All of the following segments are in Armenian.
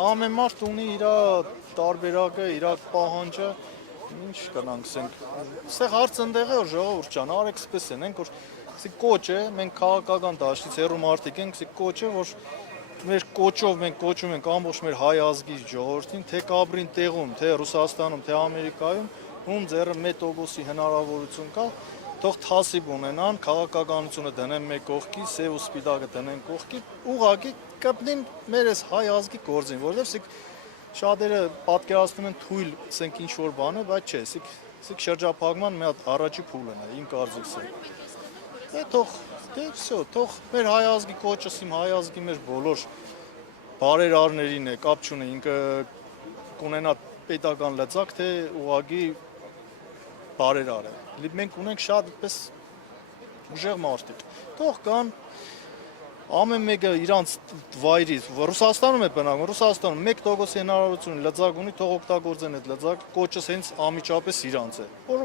ամեն մարդ ունի իր տարբերակը, իր պահանջը, ինչ կանանք ասենք։ Այստեղ հարցը ընդեղ է, որ ժողովուրդ ջան, արեք սպես ենք, որ սի կոչ է, մենք քաղաքական դաշտից հեռու մարդիկ ենք, սի կոչ է, որ մեր կոչով մենք կոչում ենք ամբողջ մեր հայ ազգի ժողովրդին, թե կաբրին տեղում, թե Ռուսաստանում, թե Ամերիկայում, ում ձեռը 1% հնարավորություն կա, թող թասիբ ունենան, քաղաքականությունը դնեն մեկ կողքի, սև ու սպիտակը դնեն կողքի, ուղղակի կպնին մեր այս հայ ազգի գործին, որովհետև սիկ շատերը պատկերացնում են թույլ, ասենք ինչ-որ բան է, բայց չէ, սիկ շրջափակման մի հատ առաջի փուլն է, իմ կարծիքս է։ Թող մեր հայ ազգի կոչս իմ հայ ազգի մեր բոլոր բարերարներին է, կապ չունի, ինքը կունենա պետական լծակ, թե ուղղակի բարերար է։ Մենք ունենք շատ այդպես ուժեղ մարդիկ։ Թող կան ամեն մեկը իրանց վայրից, Ռուսաստանում է բնակվում, Ռուսաստանում 1% հնարավորություն լծակ ունի, թող օգտագործեն այդ լծակ, կոչս հենց անմիջապես իրանց է։ Որ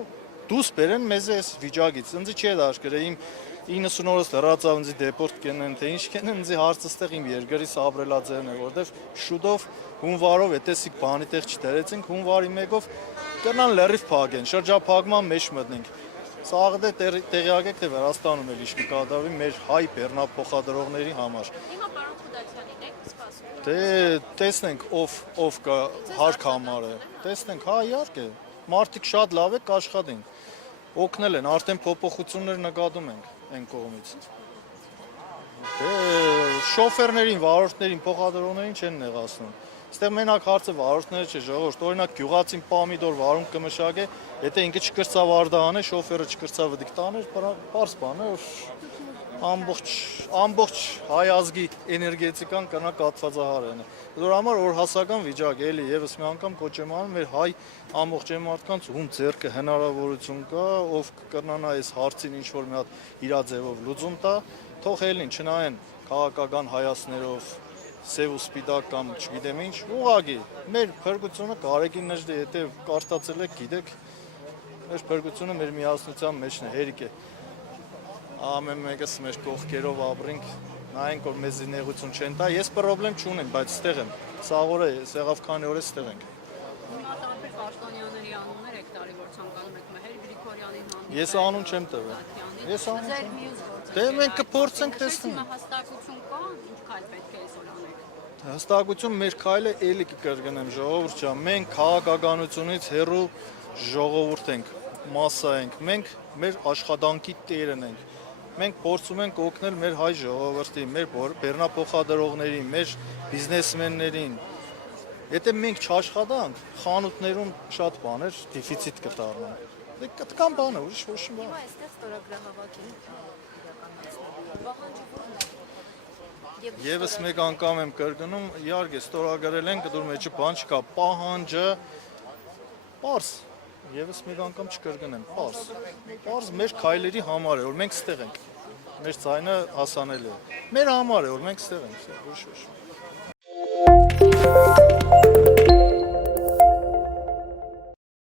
դուս բերեն մեզ այս վիճակից, ինձ չի դաշկերը իմ 90 օրս լրացավ ինձ դեպորտ կենեն, թե ինչ կենեն, ինձ հարցը ստեղ իմ երկրից ապրելաձևն է, որտեվ շուտով հունվարով էտեսիկ բանի տեղ չդերեցինք, հունվարի 1-ով կնան լրիվ փակեն, շրջափակման մեջ մտնենք։ Սաղ դե տեղյակ եք, թե Վրաստանում էլ ինչ կկատարվի մեր հայ բեռնափոխադրողների համար։ Հիմա պարոն Խուդասյանին եք սպասում։ Դե տեսնենք ով կա հարկ համար է։ Տեսնենք, հա իհարկե, մարդիկ շատ լավ է կաշխատին։ Օգնել են, արդեն փոփոխություններ նկատում ենք այն կողմից։ Դե շոֆերներին, վարորդներին, փոխադրողներին չեն նեղացնում։ Այստեղ մենակ հարցը վարորդները չէ, ժողովուրդ, օրինակ գյուղացին պամիդոր վարում կմշակե, եթե ինքը չկրծավ արդահան է, շոֆերը չկրծավ դիկտաներ, պարզ բան է, որ ամբողջ հայ ազգի էներգետիկան կնա կաթվածահարեն է։ Դրա համար օրհասական վիճակ է, էլի եւս մի անգամ կոչ եմ անում մեր հայ ամբողջ մարդկանց, ում ձեռքը հնարավորություն կա, ով կկրնանա այս հարցին ինչ որ մի հատ իր ձևով լուծում տա, թող ելին, չնայեն քաղաքական հայացներով սև ու սպիտակ կամ չգիտեմ ինչ, ուղղակի մեր փրկությունը Գարեգին Նժդեհի եթե կարդացել եք, գիտեք, մեր փրկությունը մեր միասնության մեջն է, հերիք է։ Ամեն մեկս մեր կողքերով ապրենք, նայենք որ մեզ նեղություն չեն տա, ես պրոբլեմ չունեմ, բայց ստեղ եմ, սաղորը, սեղավ քանի օր է ստեղ ենք։ Հիմա տարբեր պաշտոնյաների անուններ եք տարի, որ ցանկանում եք Մհեր Գրիգորյանին հանդիպել։ Ես անուն չեմ տվել։ Ես անուն չեմ։ Դե մենք կփորձենք տեսնենք։ Հստակություն կա, ինչ քայլ պետք է այսօր անեք։ Հստակություն մեր քայլը էլի կկրկնեմ ժողովուրդ ջան, մենք քաղաքականությունից հեռու ժողովուրդ ենք, մասսա ենք, մենք մեր աշխատանքի տերն ենք։ Մենք փորձում ենք օգնել մեր հայ ժողովրդին, մեր բեռնափոխադրողներին, մեր բիզնեսմեններին։ Եթե մենք չաշխատանք, խանութներում շատ բաներ դեֆիցիտ կդառնան։ Դե կտկան բանը, ուրիշ ոչ մի բան։ Հիմա այստեղ ստորագրահավաքին Եվս մեկ անգամ եմ կրկնում, իհարկե ստորագրել ենք, դուր մեջը բան չկա, պահանջը պարզ, եվս մեկ անգամ չկրկնեմ, պարզ մեր քայլերի համար է, որ մենք ստեղ ենք, մեր ձայնը հասանելի է, մեր համար է, որ մենք ստեղ ենք, ուրիշ ոչ։